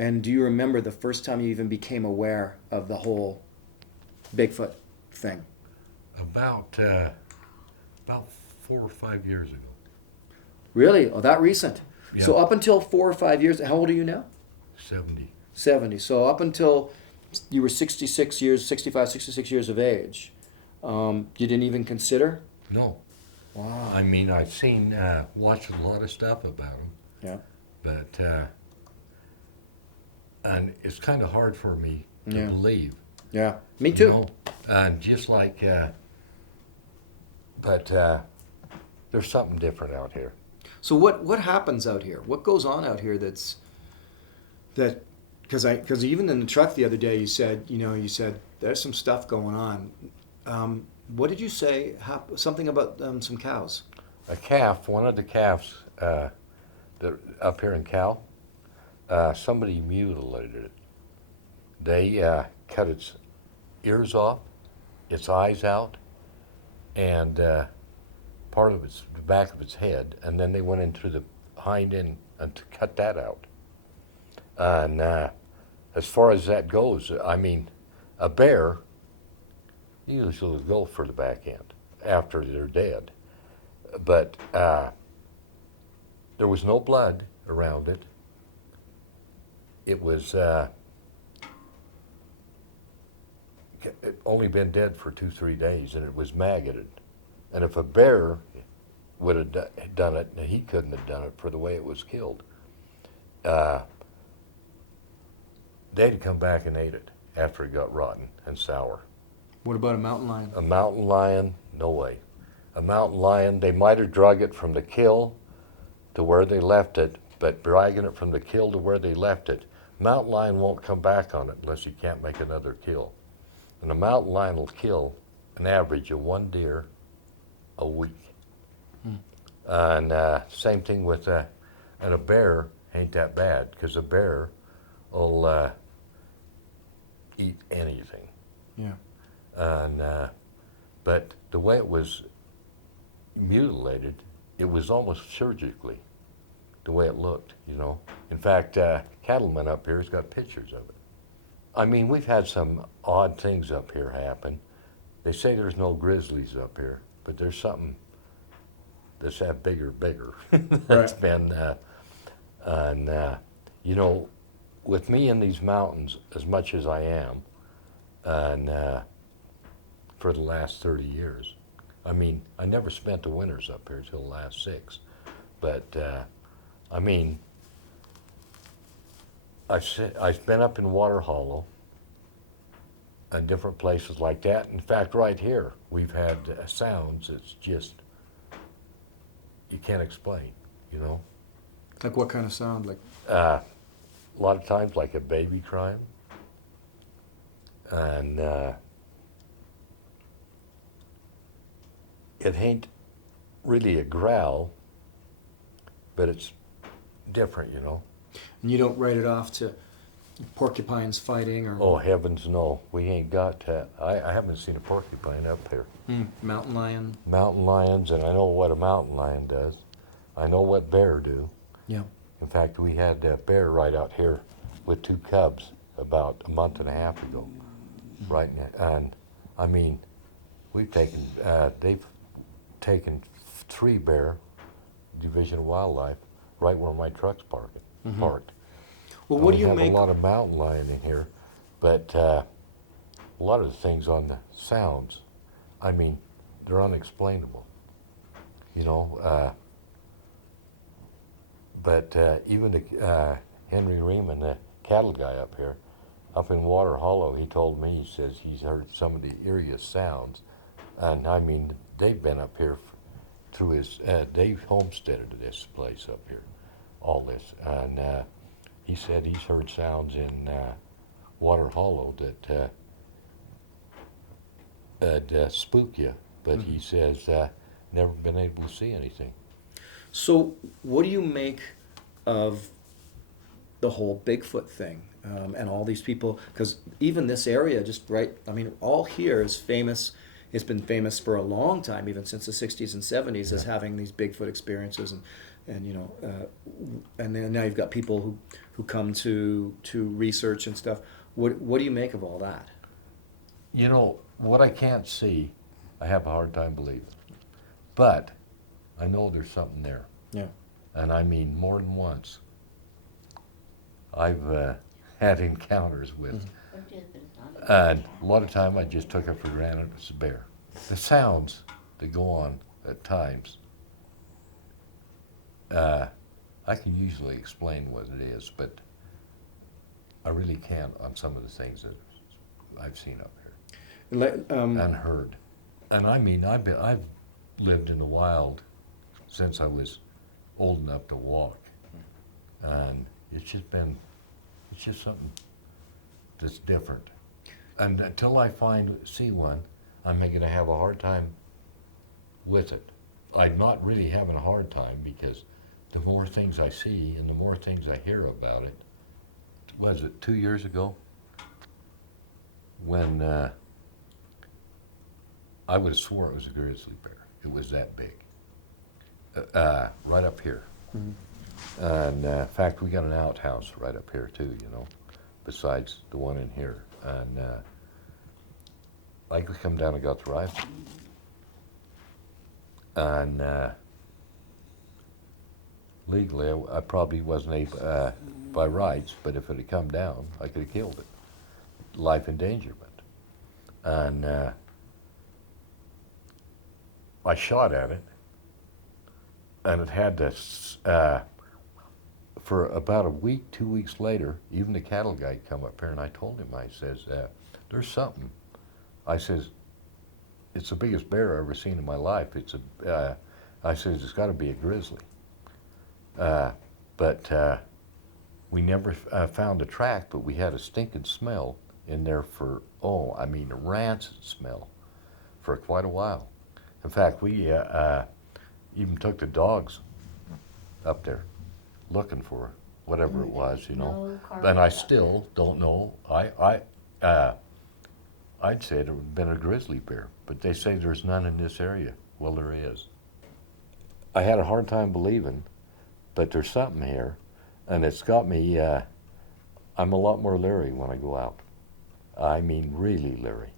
And do you remember the first time you even became aware of the whole Bigfoot thing? About 4 or 5 years ago. Really? Oh, that recent. So Yeah, up until 4 or 5 years, how old are you now? 70. 70. So up until you were 66 years, 65, 66 years of age, you didn't even consider? No, Wow. I mean I've seen, watched a lot of stuff about them, Yeah. but and it's kind of hard for me to Yeah. believe, Yeah. Me you too. know, and just like, but there's something different out here. So what happens out here? What goes on out here that because even in the truck the other day you said there's some stuff going on. What did you say? Something about some cows. A calf, one of the calves that up here in Cal, somebody mutilated it. They cut its ears off, its eyes out, and part of the back of its head, and then they went into the hind end and to cut that out. And as far as that goes, I mean, a bear usually go for the back end after they're dead, but there was no blood around it. It was only been dead for 2, 3 days, and it was maggoted. And if a bear would have done it, he couldn't have done it for the way it was killed. Uh, they'd come back and ate it after it got rotten and sour. What about a mountain lion? A mountain lion, no way. A mountain lion, they might have drug it from the kill to where they left it, but dragging it from the kill to where they left it, mountain lion won't come back on it unless you can't make another kill. And a mountain lion will kill an average of 1 deer a week. And same thing with, and a bear ain't that bad, because a bear will eat anything. Yeah. And but the way it was mutilated, it was almost surgically, the way it looked, you know. In fact, Cattleman up here has got pictures of it. I mean, we've had some odd things up here happen. They say there's no grizzlies up here, but there's something that's that bigger. That's Right. been, and you know, with me in these mountains as much as I am, and for the last 30 years, I mean, I never spent the winters up here till the last 6, but I mean, I've been up in Water Hollow and different places like that. In fact, right here, we've had sounds that's just, you can't explain, you know. Like what kind of sound? Like A lot of times like a baby crying. And it ain't really a growl, but it's different, you know. and you don't write it off to porcupines fighting or Oh, heavens no, we ain't got that. I haven't seen a porcupine up here. mountain lion. Mountain lions, and I know what a mountain lion does. I know what bear do. Yeah. In fact, we had a bear right out here with 2 cubs about a month and a half ago. Right now, and I mean, we've taken, they've taken 3 bear, Division of Wildlife, right where my truck's parked. Well, what do you We have make? a lot of mountain lion in here, but a lot of the things on the sounds, I mean, they're unexplainable, you know. But even the Henry Reeman, the cattle guy up here, up in Water Hollow, he told me, he says he's heard some of the eeriest sounds. And I mean, they've been up here through his, they've homesteaded this place up here, all this. And he said he's heard sounds in Water Hollow that spook you, but he says never been able to see anything. So, what do you make of the whole Bigfoot thing and all these people? Because even this area, just right, I mean, all here is famous. It's been famous for a long time, even since the '60s and '70s, as having these Bigfoot experiences, and you know, and then now you've got people who come to research and stuff. What do you make of all that? You know, what I can't see, I have a hard time believing. But I know there's something there. Yeah. And I mean more than once. I've had encounters with, and a lot of time I just took it for granted it's a bear. The sounds that go on at times, I can usually explain what it is, but I really can't on some of the things that I've seen up here and heard. And I mean, I've lived in the wild since I was old enough to walk, and it's just something that's different. And until I see one, I'm going to have a hard time with it. I'm not really having a hard time because the more things I see and the more things I hear about it. Was it 2 years ago when I would have swore it was a grizzly bear. It was that big, right up here. Mm-hmm. And in fact, we got an outhouse right up here too, you know, besides the one in here. And I come down and got the rifle. And legally, I probably wasn't able, by rights, but if it had come down, I could have killed it. Life endangerment. And I shot at it, and it had this, for about a week, 2 weeks later, even the cattle guy come up here, and I told him, I says, there's something. I says, it's the biggest bear I've ever seen in my life. I says, it's got to be a grizzly. But we never found a track, but we had a stinking smell in there for, a rancid smell for quite a while. In fact, we even took the dogs up there looking for whatever it was, you know. And I still don't know. I'd say it would have been a grizzly bear, but they say there's none in this area. Well, there is. I had a hard time believing, but there's something here, and it's got me, I'm a lot more leery when I go out. I mean, really leery.